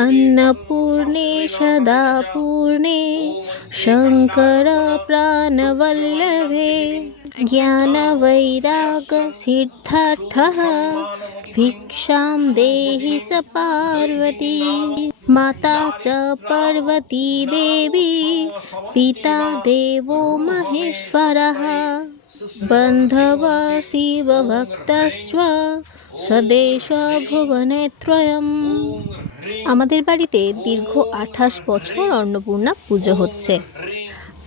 अन्नपूर्णे सदापूर्णे शङ्करप्राणवल्लभे ज्ञानवैरागसिद्धार्थः भिक्षां देहि च पार्वती माता च पार्वती देवी पिता देवो महेश्वरः बन्धव शिवभक्तस्व सदेशभुवने त्रयम् আমাদের বাড়িতে দীর্ঘ আঠাশ বছর অন্নপূর্ণা পুজো হচ্ছে।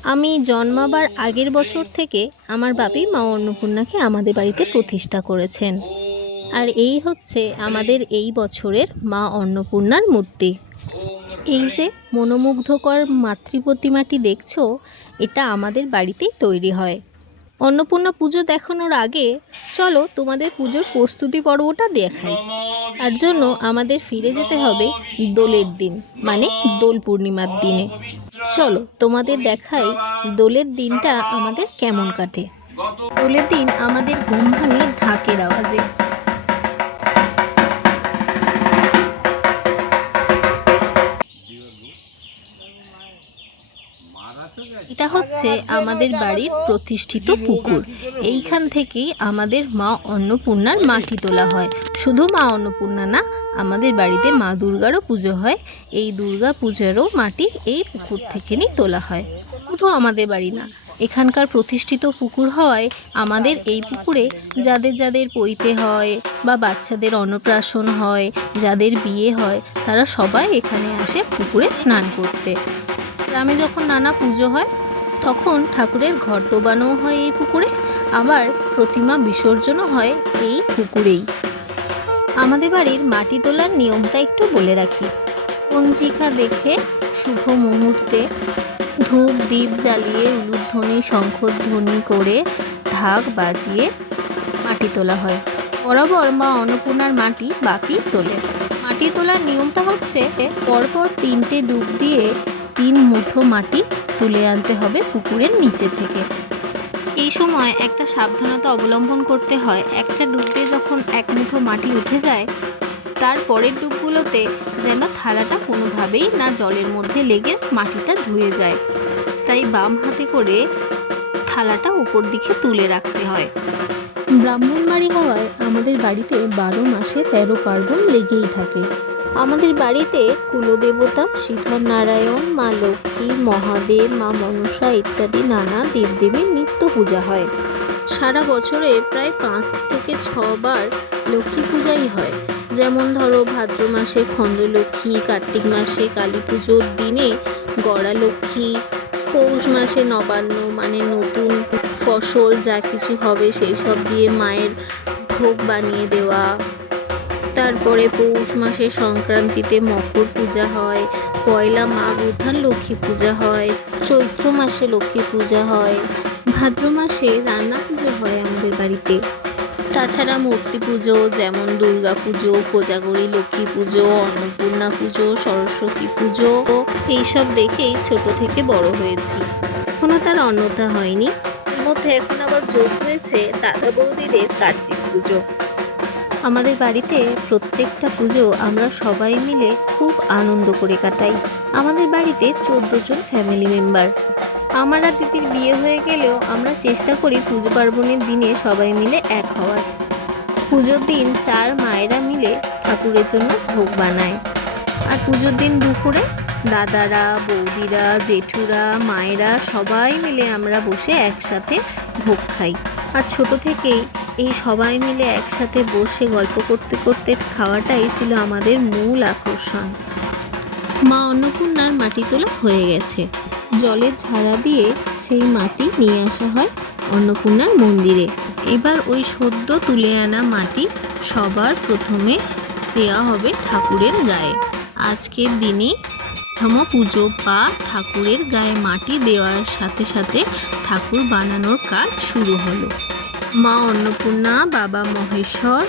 আমি জন্মাবার আগের বছর থেকে আমার বাপি মা অন্নপূর্ণাকে আমাদের বাড়িতে প্রতিষ্ঠা করেছেন। আর এই হচ্ছে আমাদের এই বছরের মা অন্নপূর্ণার মূর্তি। এই যে মনোমুগ্ধকর মাতৃ প্রতিমাটি দেখছ, এটা আমাদের বাড়িতেই তৈরি হয়। অন্নপূর্ণা পুজো দেখানোর আগে চলো তোমাদের পুজোর প্রস্তুতি পর্বটা দেখাই। তার জন্য আমাদের ফিরে যেতে হবে দোলের দিন মানে দোল পূর্ণিমার দিনে। চলো তোমাদের দেখাই দোলের দিনটা আমাদের কেমন কাটে। দোলের দিন আমাদের ঘুম ভাঙে ঢাকের আওয়াজে। এটা হচ্ছে আমাদের বাড়ির প্রতিষ্ঠিত পুকুর। এইখান থেকেই আমাদের মা অন্নপূর্ণার মাটি তোলা হয়। শুধু মা অন্নপূর্ণা না, আমাদের বাড়িতে মা দুর্গারও পুজো হয়। এই দুর্গা পূজারও মাটি এই পুকুর থেকেই তোলা হয়। শুধু আমাদের বাড়ি না, এখানকার প্রতিষ্ঠিত পুকুর হওয়ায় আমাদের এই পুকুরে যাদের যাদের পইতে হয় বা বাচ্চাদের অন্নপ্রাশন হয়, যাদের বিয়ে হয়, তারা সবাই এখানে আসে পুকুরে স্নান করতে। গ্রামে যখন নানা পুজো হয়, তখন ঠাকুরের ঘট ডোবানো হয় এই পুকুরে, আবার প্রতিমা বিসর্জনও হয় এই পুকুরেই। আমাদের বাড়ির মাটি তোলার নিয়মটা একটু বলে রাখি। পঞ্জিকা দেখে শুভ মুহূর্তে ধূপ দ্বীপ জ্বালিয়ে উলুধ্বনি, শঙ্খধ্বনি করে ঢাক বাজিয়ে মাটি তোলা হয়। বরাবর মা অন্নপূর্ণার মাটি বাপি তোলে। মাটি তোলার নিয়মটা হচ্ছে, পরপর তিনটে ডুব দিয়ে তিন মুঠো মাটি তুলে আনতে হবে পুকুরের নিচে থেকে। এই সময় একটা সাবধানতা অবলম্বন করতে হয়। একটা ডুব দিয়ে যখন এক মুঠো মাটি উঠে যায়, তার পরের ডুবগুলোতে যেন থালাটা কোনোভাবেই না জলের মধ্যে লেগে মাটিটা ধুয়ে যায়। তাই বাম হাতে করে থালাটা উপর দিকে তুলে রাখতে হয়। ব্রাহ্মণবাড়ি হওয়ায় আমাদের বাড়িতে বারো মাসে তেরো পার্বণ লেগেই থাকে। আমাদের বাড়িতে কুলদেবতা শ্রীধর নারায়ণ, মা লক্ষ্মী, মহাদেব, মা মনসা ইত্যাদি নানা দেবদেবীর নিত্য পূজা হয়। সারা বছরে প্রায় পাঁচ থেকে ছবার লক্ষ্মী পূজাই হয়। যেমন ধরো, ভাদ্র মাসে খণ্ডলক্ষ্মী, কার্তিক মাসে কালী পুজোর দিনে গড়া লক্ষ্মী, পৌষ মাসে নবান্ন মানে নতুন ফসল যা কিছু হবে সেই সব দিয়ে মায়ের ভোগ বানিয়ে দেওয়া তারপরে পৌষ মাসে সংক্রান্তিতে মকর পূজা হয়, পয়লা মাঘ উত্থান লক্ষ্মী পূজা হয়, চৈত্র মাসে লক্ষ্মী পূজা হয়, ভাদ্র মাসে রান্না পুজো হয় আমাদের বাড়িতে। তাছাড়া মূর্তি পুজো যেমন দুর্গা পুজো, কোজাগরী লক্ষ্মী পুজো, অন্নপূর্ণা পুজো, সরস্বতী পুজো, এইসব দেখেই ছোট থেকে বড় হয়েছি। এখনও তার অন্যতা হয়নি। মধ্যে এখন আবার যোগ হয়েছে দাদা বৌদিদের কার্তিক পুজো। আমাদের বাড়িতে প্রত্যেকটা পুজো আমরা সবাই মিলে খুব আনন্দ করে কাটাই। আমাদের বাড়িতে চোদ্দ জন ফ্যামিলি মেম্বার আমার আর দিদির বিয়ে হয়ে গেলেও আমরা চেষ্টা করি পুজো পার্বণের দিনে সবাই মিলে এক হওয়ার। পুজোর দিন চার মায়েরা মিলে ঠাকুরের জন্য ভোগ বানায়। আর পুজোর দিন দুপুরে দাদারা, বৌদিরা, জেঠুরা, মায়েরা সবাই মিলে আমরা বসে একসাথে ভোগ খাই। আর ছোট থেকেই এই সবাই মিলে একসাথে বসে গল্প করতে করতে খাওয়াটাই ছিল আমাদের মূল আকর্ষণ। মা অন্নপূর্ণার মাটি তোলা হয়ে গেছে। জলের ঝাড়া দিয়ে সেই মাটি নিয়ে আসা হয় অন্নপূর্ণার মন্দিরে। এবার ওই সদ্য তুলে আনা মাটি সবার প্রথমে দেওয়া হবে ঠাকুরের গায়ে। আজকের দিনে প্রথম পুজো বা ঠাকুরের গায়ে মাটি দেওয়ার সাথে সাথে ঠাকুর বানানোর কাজ শুরু হলো। মা অন্নপূর্ণা, বাবা মহেশ্বর,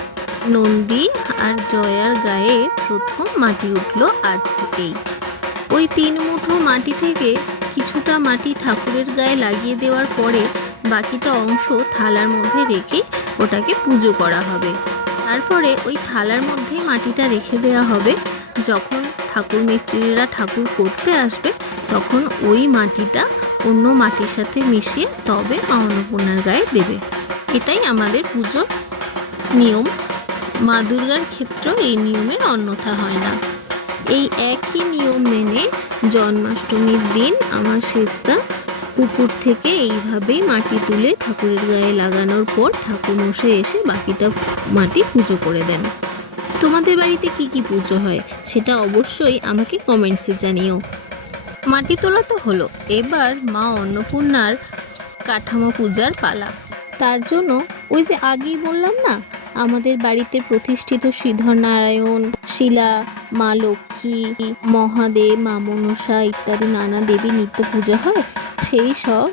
নন্দী আর জয়ার গায়ে প্রথম মাটি উঠল আজ থেকেই। ওই তিন মুঠো মাটি থেকে কিছুটা মাটি ঠাকুরের গায়ে লাগিয়ে দেওয়ার পরে বাকিটা অংশ থালার মধ্যে রেখে ওটাকে পুজো করা হবে। তারপরে ওই থালার মধ্যে মাটিটা রেখে দেওয়া হবে। যখন ঠাকুর মিস্ত্রিরা ঠাকুর করতে আসবে, তখন ওই মাটিটা অন্য মাটির সাথে মিশিয়ে তবে মা অন্নপূর্ণার গায়ে দেবে। এটাই আমাদের পুজোর নিয়ম। মা দুর্গার ক্ষেত্রেও এই নিয়মের অন্যথা হয় না। এই একই নিয়ম মেনে জন্মাষ্টমীর দিন আমার সেজদা পুকুর থেকে এইভাবেই মাটি তুলে ঠাকুরের গায়ে লাগানোর পর ঠাকুরমশাই এসে বাকিটা মাটি পুজো করে দেন। তোমাদের বাড়িতে কি কি পুজো হয় সেটা অবশ্যই আমাকে কমেন্টসে জানিও। মাটি তোলা তো হলো, এবার মা অন্নপূর্ণার কাঠামো পূজার পালা। তার জন্য ওই যে আগেই বললাম না, আমাদের বাড়িতে প্রতিষ্ঠিত শ্রীধর নারায়ণ শিলা, মা লক্ষ্মী, মহাদেব, মা মনসা ইত্যাদি নানা দেবী নিত্য পূজা হয়, সেই সব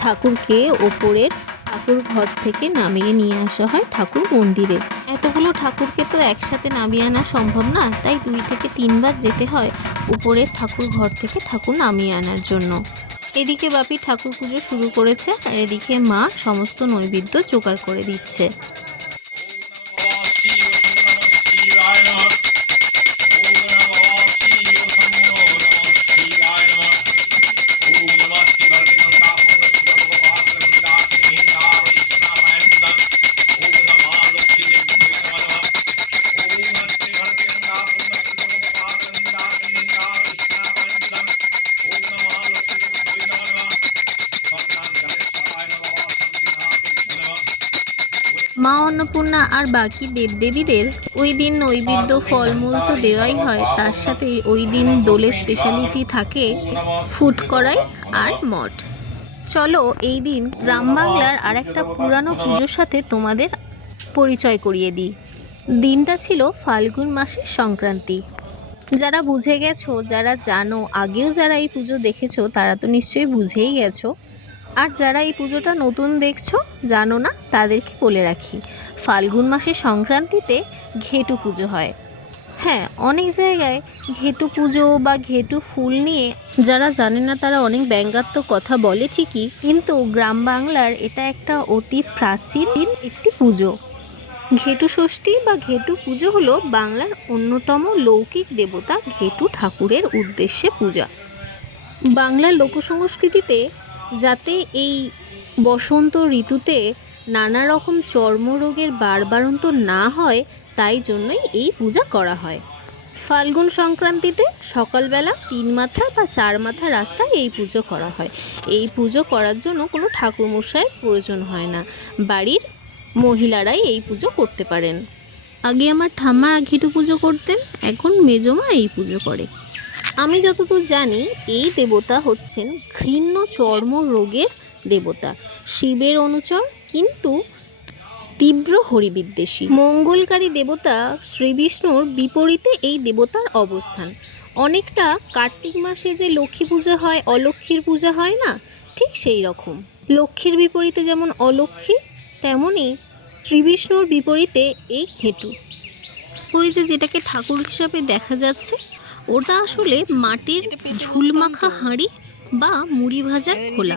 ঠাকুরকে ওপরের ঠাকুর ঘর থেকে নামিয়ে নিয়ে আসা হয় ঠাকুর মন্দিরে। এতগুলো ঠাকুরকে তো একসাথে নামিয়ে আনা সম্ভব না, তাই দুই থেকে তিনবার যেতে হয় উপরের ঠাকুর ঘর থেকে ঠাকুর নামিয়ে আনার জন্য। এদিকে বাপি ঠাকুর পুজো শুরু করেছে আর এদিকে মা সমস্ত নৈবেদ্য জোগাড় করে দিচ্ছে। মা অন্নপূর্ণা আর বাকি দেবদেবীদের ওই দিন নৈবেদ্য ফলমূল তো দেওয়াই হয়। তার সাথে ওই দিন দোলে স্পেশালিটি থাকে ফুড করাই আর মঠ। চলো এই দিন গ্রাম বাংলার আর একটা পুরানো পুজোর সাথে তোমাদের পরিচয় করিয়ে দিই। দিনটা ছিল ফাল্গুন মাসের সংক্রান্তি। যারা বুঝে গেছো, যারা জানো, আগেও যারা এই পুজো দেখেছ, তারা তো নিশ্চয়ই বুঝেই গেছো আর যারা এই পুজোটা নতুন দেখছ, জানো না, তাদেরকে বলে রাখি, ফাল্গুন মাসের সংক্রান্তিতে ঘেটু পুজো হয়। হ্যাঁ অনেক জায়গায় ঘেটু পুজো বা ঘেটু ফুল নিয়ে যারা জানে না, তারা অনেক ব্যঙ্গাত্মক কথা বলে ঠিকই, কিন্তু গ্রাম বাংলার এটা একটা অতি প্রাচীন একটি পুজো। ঘেটু ষষ্ঠী বা ঘেটু পুজো হলো বাংলার অন্যতম লৌকিক দেবতা ঘেটু ঠাকুরের উদ্দেশ্যে পূজা। বাংলার লোকসংস্কৃতিতে যাতে এই বসন্ত ঋতুতে নানা রকম চর্মরোগের বারবারন্ত না হয়, তাই জন্যই এই পূজা করা হয়। ফাল্গুন সংক্রান্তিতে সকালবেলা তিন মাথা বা চার মাথা রাস্তায় এই পুজো করা হয়। এই পুজো করার জন্য কোনো ঠাকুরমশাইয়ের প্রয়োজন হয় না। বাড়ির মহিলারাই এই পুজো করতে পারেন। আগে আমার ঠাম্মা ঘিটু পুজো করতেন, এখন মেজমা এই পুজো করে। আমি যতদূর জানি, এই দেবতা হচ্ছেন ঘৃণ্য চর্ম রোগের দেবতা। শিবের অনুচর, কিন্তু তীব্র হরিবিদ্বেষী। মঙ্গলকারী দেবতা শ্রীবিষ্ণুর বিপরীতে এই দেবতার অবস্থান। অনেকটা কার্তিক মাসে যে লক্ষ্মী পূজা হয়, অলক্ষ্মীর পূজা হয় না? ঠিক সেই রকম। লক্ষ্মীর বিপরীতে যেমন অলক্ষ্মী তেমনই শ্রীবিষ্ণুর বিপরীতে এই ঘেটু। ওই যে যেটাকে ঠাকুর হিসাবে দেখা যাচ্ছে ওটা আসলে মাটির ঝুলমাখা হাঁড়ি বা মুড়ি ভাজার খোলা।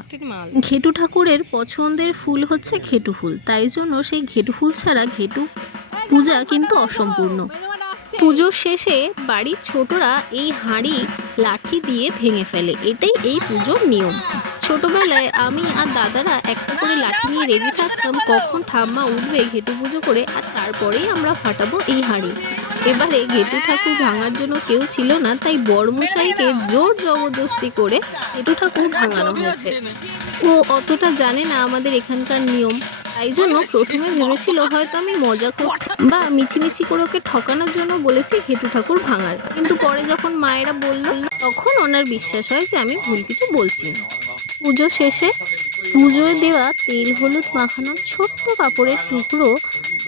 ঘেটু ঠাকুরের পছন্দের ফুল হচ্ছে ঘেটু ফুল। তাই জন্য সেই ঘেটু ফুল ছাড়া ঘেটু পূজা কিন্তু অসম্পূর্ণ। পুজোর শেষে বাড়ির ছোটরা এই হাঁড়ি লাঠি দিয়ে ভেঙে ফেলে। এটাই এই পুজোর নিয়ম। ছোটবেলায় আমি আর দাদারা একটা করে লাঠি নিয়ে রেডি থাকতাম কখন ঠাম্মা উঠবে ঘেটু পুজো করে আর তারপরেই আমরা ফাটাবো এই হাঁড়ি। এবারে ঘেটু ঠাকুর ভাঙার জন্য কেউ ছিল না, তাই বড়মশাইকে জোর জবরদস্তি করে ঘেটু ঠাকুর ভাঙানো হয়েছে। ও অতটা জানে না আমাদের এখানকার নিয়ম, তাই জন্য প্রথমে ভেবেছিল হয়তো আমি মজা করছি বা মিছিমিছি করে ওকে ঠকানোর জন্য বলেছি ঘেটু ঠাকুর ভাঙার। কিন্তু পরে যখন মায়েরা বলল, তখন ওনার বিশ্বাস হয় যে আমি ভুল কিছু বলছি না। পুজো শেষে পুজোয় দেওয়া তেল হলুদ মাখানো ছোট্ট কাপড়ের টুকরো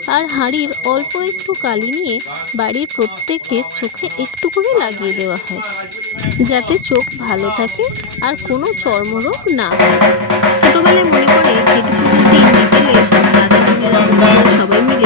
আর হাঁড়ির অল্প একটু কালি নিয়ে বাড়ির প্রত্যেকের চোখে একটু করে লাগিয়ে দেওয়া হয়, যাতে চোখ ভালো থাকে আর কোনো চর্মরোগ না হয়। ছোটবেলায় মনে বিকেলে সব দাদা সবাই মিলে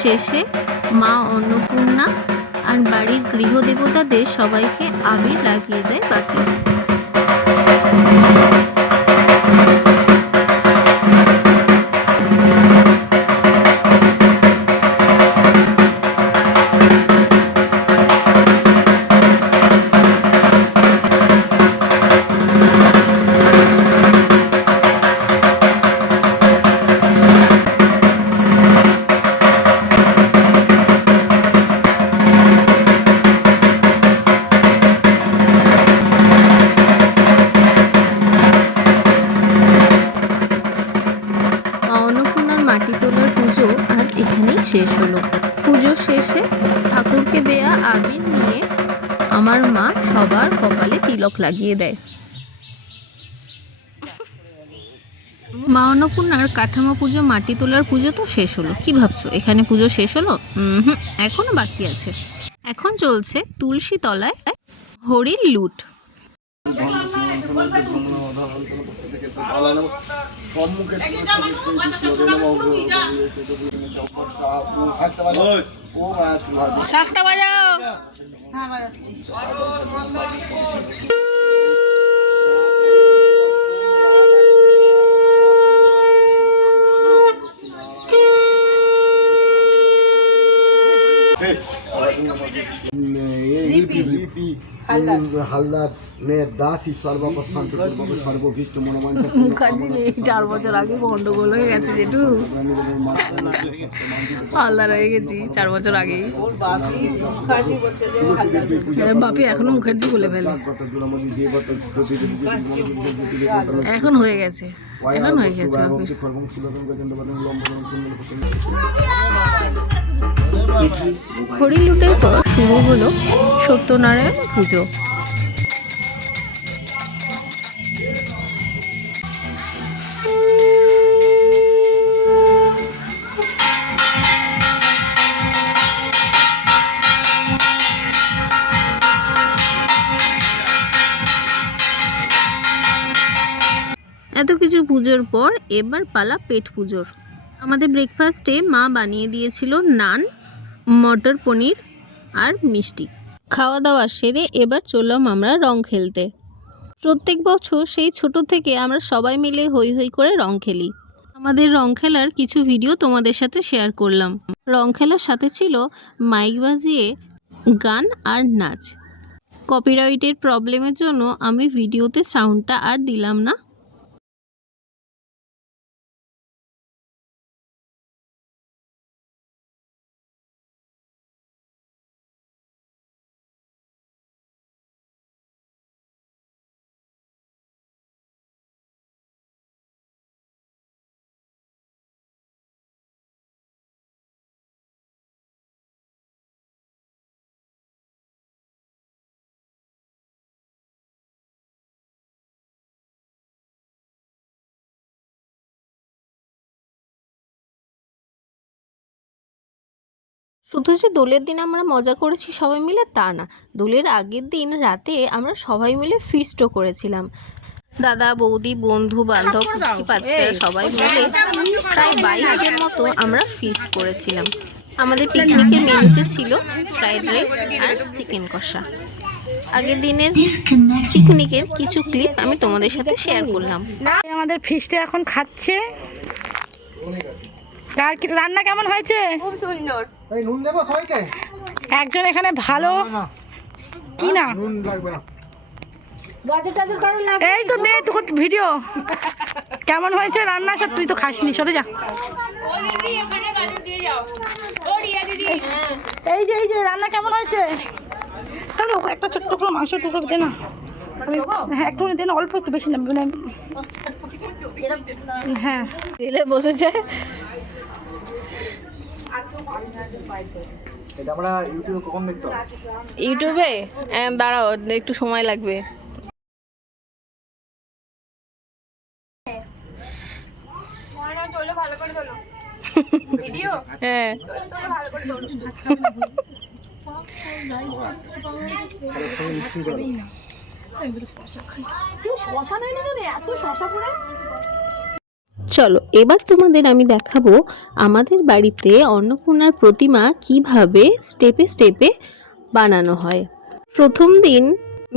শেষে মা অন্নপূর্ণা আর বাড়ির গৃহদেবতাদের সবাইকে আবির লাগিয়ে দেয় বাপি তিলক লাগিয়ে দেয়। মা অন্নপূর্ণার কাঠামো পুজো, মাটি তোলার পুজো তো শেষ হলো। কি ভাবছ? এখানে পুজো শেষ হলো? হুম, এখনও বাকি আছে। এখন চলছে তুলসী তলায় হরির লুট। শাকটা বাজাও। লিপি। হালদার। মেয়ের দাসী সর্বপদ শান্তি সর্বভীষ্ট মনোবাঞ্ছা চার বছর আগে গন্ডগোল হয়ে গেছে যেটু হালদার হয়ে গেছি চার বছর আগেই। বাপি এখনও মুখার্জি বলে ফেলে। এখন হয়ে গেছে। এখন হয়ে গেছে হরি লুটের পর শুরু হলো সত্যনারায়ণ পুজো। এত কিছু পুজোর পর এবার পালা পেট পুজোর। আমাদের ব্রেকফাস্টে মা বানিয়ে দিয়েছিল নান মটর পনির আর মিষ্টি। খাওয়া দাওয়া সেরে এবার চললাম আমরা রং খেলতে। প্রত্যেক বছর সেই ছোট থেকে আমরা সবাই মিলে হই হই করে রং খেলি। আমাদের রং খেলার কিছু ভিডিও তোমাদের সাথে শেয়ার করলাম। রং খেলার সাথে ছিল মাইক বাজিয়ে গান আর নাচ। কপিরাইটের প্রবলেমের জন্য আমি ভিডিওতে সাউন্ডটা আর দিলাম না। শুধু যে দোলের দিন আমরা মজা করেছি সবাই মিলে? তা না। দোলের আগের দিন রাতে আমরা সবাই মিলে ফিস্টও করেছিলাম। দাদা বৌদি বন্ধু বান্ধব পুচকি সবাই মিলে প্রায় বাইশ জন মতো আমরা ফিস্ট করেছিলাম। আমাদের পিকনিকের মেনুতে ছিল ফ্রাইড রাইস আর চিকেন কষা। আগের দিনের পিকনিকের কিছু ক্লিপ আমি তোমাদের সাথে শেয়ার করলাম। আমাদের ফিস্টে এখন খাচ্ছে। রান্না কেমন হয়েছে? নুন দেবো সবাইকে? একজন এখানে ভালো? কি না? নুন লাগবে না। এই তো নে তো ভিডিও। কেমন হয়েছে রান্না? সব তুই তো খাসনি সরে যা। এই যে এই যে রান্না কেমন হয়েছে? চলো একটা ছোট্ট করে মাংস টুকরো দে না। হ্যাঁ একটু দে না অল্প একটু বেশি না মানে হ্যাঁ। তেলে বসেছে। এটা আমরা ইউটিউবে কখন দেখতে ইউটিউবে? দাঁড়াও একটু সময় লাগবে। হ্যাঁ। শশা নেয় না এত শশা করে? চলো, এবার তোমাদের আমি দেখাবো আমাদের বাড়িতে অন্নপূর্ণার প্রতিমা কীভাবে স্টেপে স্টেপে বানানো হয়। প্রথম দিন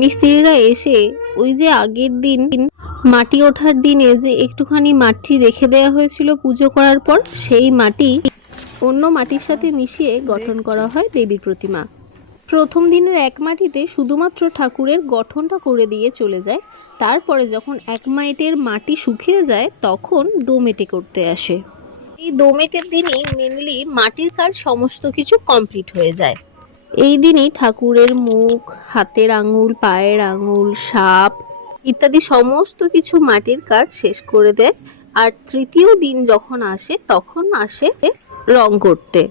মিস্ত্রিরা এসে ওই যে আগের দিন মাটি ওঠার দিনে যে একটুখানি মাটি রেখে দেওয়া হয়েছিল পুজো করার পর, সেই মাটি অন্য মাটির সাথে মিশিয়ে গঠন করা হয় দেবীর প্রতিমা। প্রথম দিনের এক মাটিতে শুধুমাত্র ঠাকুরের গঠনটা করে দিয়ে চলে যায়, তারপরে যখন এক মাইটের মাটি শুকিয়ে যায়, তখন দোমেটে করতে আসে। এই দোমেটের দিনই মেনলি মাটির কাজ সমস্ত কিছু কমপ্লিট হয়ে যায়। এই দিনই ঠাকুরের মুখ, হাতের আঙুল, পায়ের আঙুল, সাপ ইত্যাদি সমস্ত কিছু মাটির কাজ শেষ করে দেয়। আর তৃতীয় দিন যখন আসে, তখন আসে রং করতে।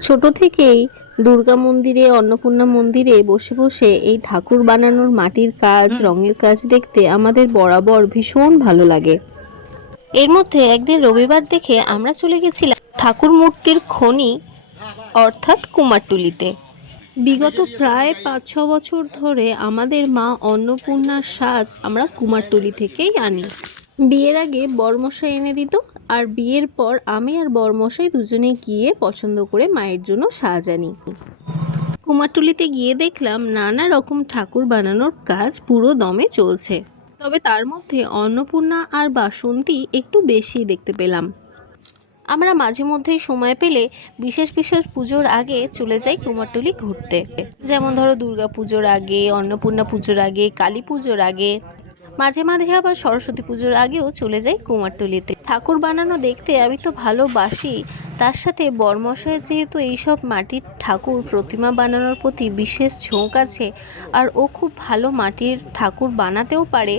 ছোট থেকেই দুর্গা মন্দিরে অন্নপূর্ণা মন্দিরে বসে বসে এই ঠাকুর বানানোর মাটির কাজ রঙের কাজ দেখতে আমাদের বরাবর ভীষণ ভালো লাগে। এর মধ্যে একদিন রবিবার দেখে আমরা চলে গেছিলাম ঠাকুর মূর্তির খনি অর্থাৎ কুমারটুলিতে। বিগত প্রায় পাঁচ ছ বছর ধরে আমাদের মা অন্নপূর্ণার সাজ আমরা কুমারটুলি থেকেই আনি। বিয়ের আগে বরমশাই এনে দিত, আর বিয়ের পর আমি আর বরমশাই দুজনে গিয়ে পছন্দ করে মায়ের জন্য সাজানি। কুমারটুলিতে গিয়ে দেখলাম নানা রকম ঠাকুর বানানোর কাজ পুরো দমে চলছে। তবে তার মধ্যে অন্নপূর্ণা আর বাসন্তী একটু বেশি দেখতে পেলাম। আমরা মাঝে মধ্যেই সময় পেলে বিশেষ বিশেষ পুজোর আগে চলে যাই কুমারটুলি ঘুরতে। যেমন ধরো দুর্গা পুজোর আগে, অন্নপূর্ণা পুজোর আগে, কালী পুজোর আগে মাঝে মাঝে আবার সরস্বতী পুজোর আগেও চলে যাই কুমারটুলিতে ঠাকুর বানানো দেখতে আমি তো ভালোবাসি, তার সাথে বর্মশায় যেহেতু এইসব মাটির ঠাকুর প্রতিমা বানানোর প্রতি বিশেষ ঝোঁক আছে, আর ও খুব ভালো মাটির ঠাকুর বানাতেও পারে।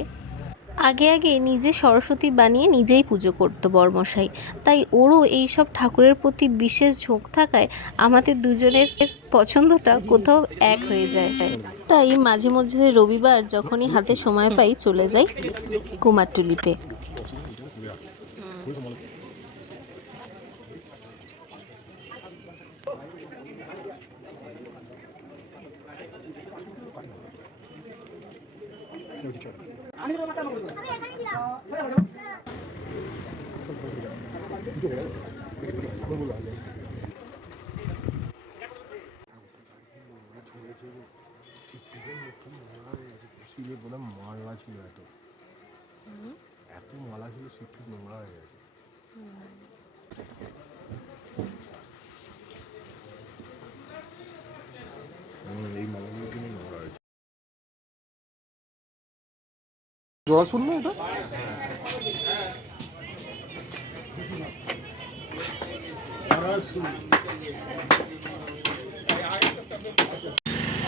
আগে আগে নিজে সরস্বতী বানিয়ে নিজেই পুজো করতো বর্মশাই, তাই ওরও এই সব ঠাকুরের প্রতি বিশেষ ঝোঁক থাকায় আমাদের দুজনের পছন্দটা কোথাও এক হয়ে যায়। তাই মাঝে মধ্যে রবিবার যখনই হাতে সময় পাই চলে যাই কুমারটুলিতে শিলে বলে মালা ছিল এত এত মালা ছিল শিবটি নোংরা হয়ে গেছে হুম, এই মালাগুলোর জন্য নোংরা হয়েছে জোড়া শুনলো এটা?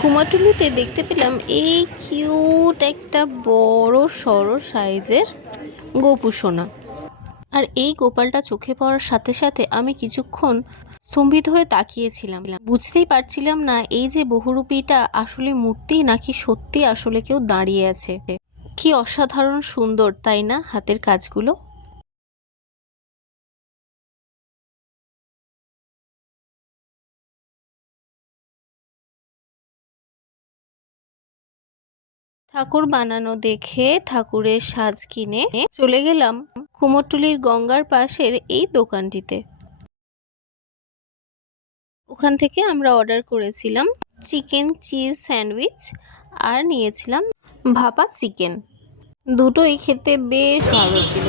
কুমারটুলিতে দেখতে পেলাম এই কিউট একটা বড় সড়ো সাইজের গোপুসোনা আর এই গোপালটা চোখে পড়ার সাথে সাথে আমি কিছুক্ষণ স্তম্ভিত হয়ে তাকিয়েছিলাম। বুঝতেই পারছিলাম না এই যে বহুরূপীটা আসলে মূর্তি নাকি সত্যি আসলে কেউ দাঁড়িয়ে আছে। কি অসাধারণ সুন্দর, তাই না, হাতের কাজগুলো? ঠাকুর বানানো দেখে ঠাকুরের সাজ কিনে চলে গেলাম কুমোরটুলির গঙ্গার পাশের এই দোকানটিতে। ওখান থেকে আমরা অর্ডার করেছিলাম চিকেন চিজ স্যান্ডউইচ আর নিয়েছিলাম ভাপা চিকেন। দুটোই খেতে বেশ ভালো ছিল।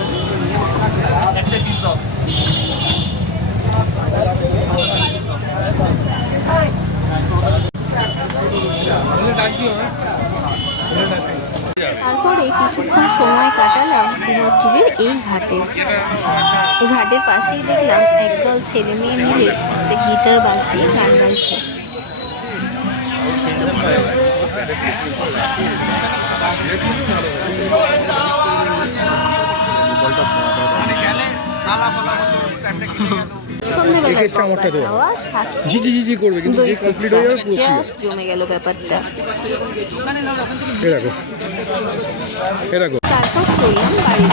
তারপরে কিছুক্ষণ সময় কাটালাম কুমোরটুলির এই ঘাটে। ঘাটের পাশেই দেখলাম একদল ছেলে মেয়ে মিলে গিটার বাজিয়ে গান গাইছে। জি জি জি জি করবে কিন্তু কমপ্লিট হয়ে যাবে জমে গেল ব্যাপারটা। এ দেখো। এ দেখো। তারপর চললাম বাড়ির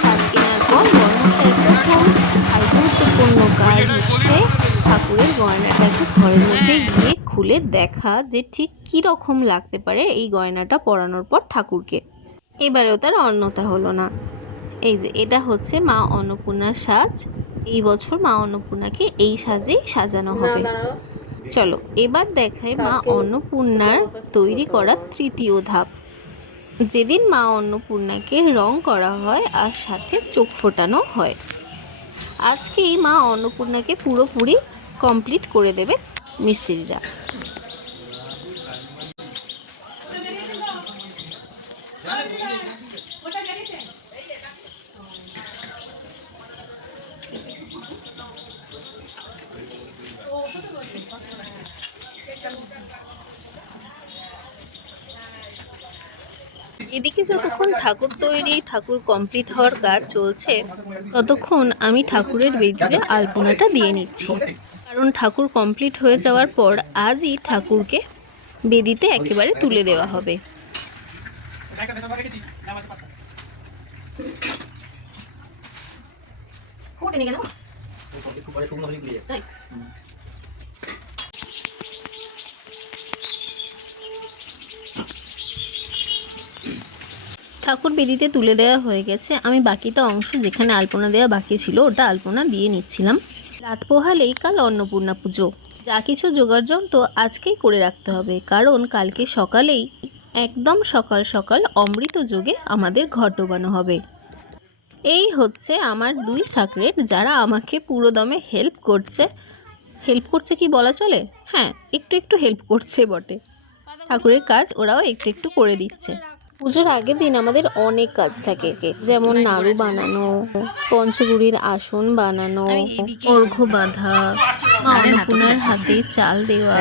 সাজ কেনার পর প্রথম আর গুরুত্বপূর্ণ কাজ হচ্ছে ঠাকুরের গয়নাটাকে ঘরের মধ্যে গিয়ে খুলে দেখা যে ঠিক কী রকম লাগতে পারে এই গয়নাটা পরানোর পর ঠাকুরকে। এবারেও তার অন্যতা হলো না। এই যে এটা হচ্ছে মা অন্নপূর্ণার সাজ। এই বছর মা অন্নপূর্ণাকে এই সাজেই সাজানো হবে। চলো এবার দেখায় মা অন্নপূর্ণার তৈরি করা তৃতীয় ধাপ। যেদিন মা অন্নপূর্ণাকে রং করা হয় আর সাথে চোখ ফোটানো হয়। আজকেই মা অন্নপূর্ণাকে পুরোপুরি কমপ্লিট করে দেবে মিস্ত্রিরা। এদিকে যতক্ষণ ঠাকুর তৈরি, ঠাকুর কমপ্লিট হওয়ার কাজ চলছে, ততক্ষণ আমি ঠাকুরের বেদিতে আলপনাটা দিয়ে নিচ্ছি। কারণ ঠাকুর কমপ্লিট হয়ে যাওয়ার পর আজই ঠাকুরকে বেদিতে একেবারে তুলে দেওয়া হবে। ঠাকুর বেদিতে তুলে দেওয়া হয়ে গেছে। আমি বাকিটা অংশ যেখানে আলপনা দেওয়া বাকি ছিল ওটা আলপনা দিয়ে নিচ্ছিলাম। রাত পোহালেই কাল অন্নপূর্ণা পুজো। যা কিছু যোগার্জন তো আজকেই করে রাখতে হবে, কারণ কালকে সকালেই একদম সকাল সকাল অমৃত যোগে আমাদের ঘট ডোবানো হবে। এই হচ্ছে আমার দুই সাকরেট যারা আমাকে পুরো দমে হেল্প করছে। হেল্প করছে কি বলা চলে? হ্যাঁ একটু একটু হেল্প করছে বটে। ঠাকুরের কাজ ওরাও একটু একটু করে দিচ্ছে। পুজোর আগের দিন আমাদের অনেক কাজ থাকে। যেমন নাড়ু বানানো পঞ্চগুড়ির আসন বানানো অর্ঘ্য বাঁধা মা অন্নপূর্ণার হাতে চাল দেওয়া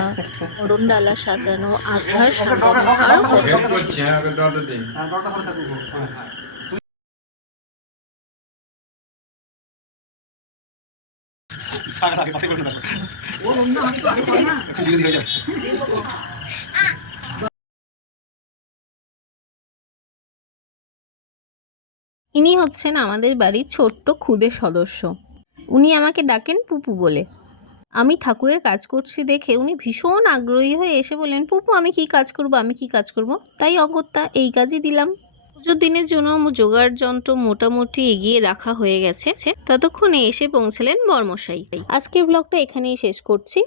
অরণ ডালা সাজানো আধার সাজানো। কিছু। ইনি হচ্ছেন আমাদের বাড়ির ছোট্ট ক্ষুদে সদস্য। উনি আমাকে ডাকেন পুপু বলে। আমি ঠাকুরের কাজ করছি দেখে উনি ভীষণ আগ্রহী হয়ে এসে বললেন, পুপু, আমি কি কাজ করব? আমি কি কাজ করব? তাই অগত্যা এই কাজই দিলাম। পুজোর দিনের জন্য জোগাড় যন্ত্র মোটামুটি এগিয়ে রাখা হয়ে গেছে। ততক্ষণে এসে পৌঁছলেন বর্মশাই আজকের ব্লগটা এখানেই শেষ করছি।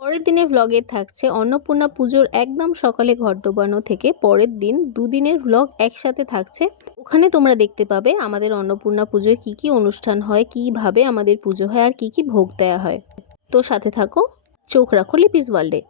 পরের দিনের ভ্লগে থাকছে অন্নপূর্ণা পুজোর একদম সকালে ঘট ডোবানো থেকে পরের দিন দুদিনের ভ্লগ একসাথে থাকছে। ওখানে তোমরা দেখতে পাবে আমাদের অন্নপূর্ণা পুজোয় কি কি অনুষ্ঠান হয়, কীভাবে আমাদের পুজো হয় আর কি কি ভোগ দেওয়া হয়। তো সাথে থাকো, চোখ রাখো লিপিস ওয়ার্ল্ডে।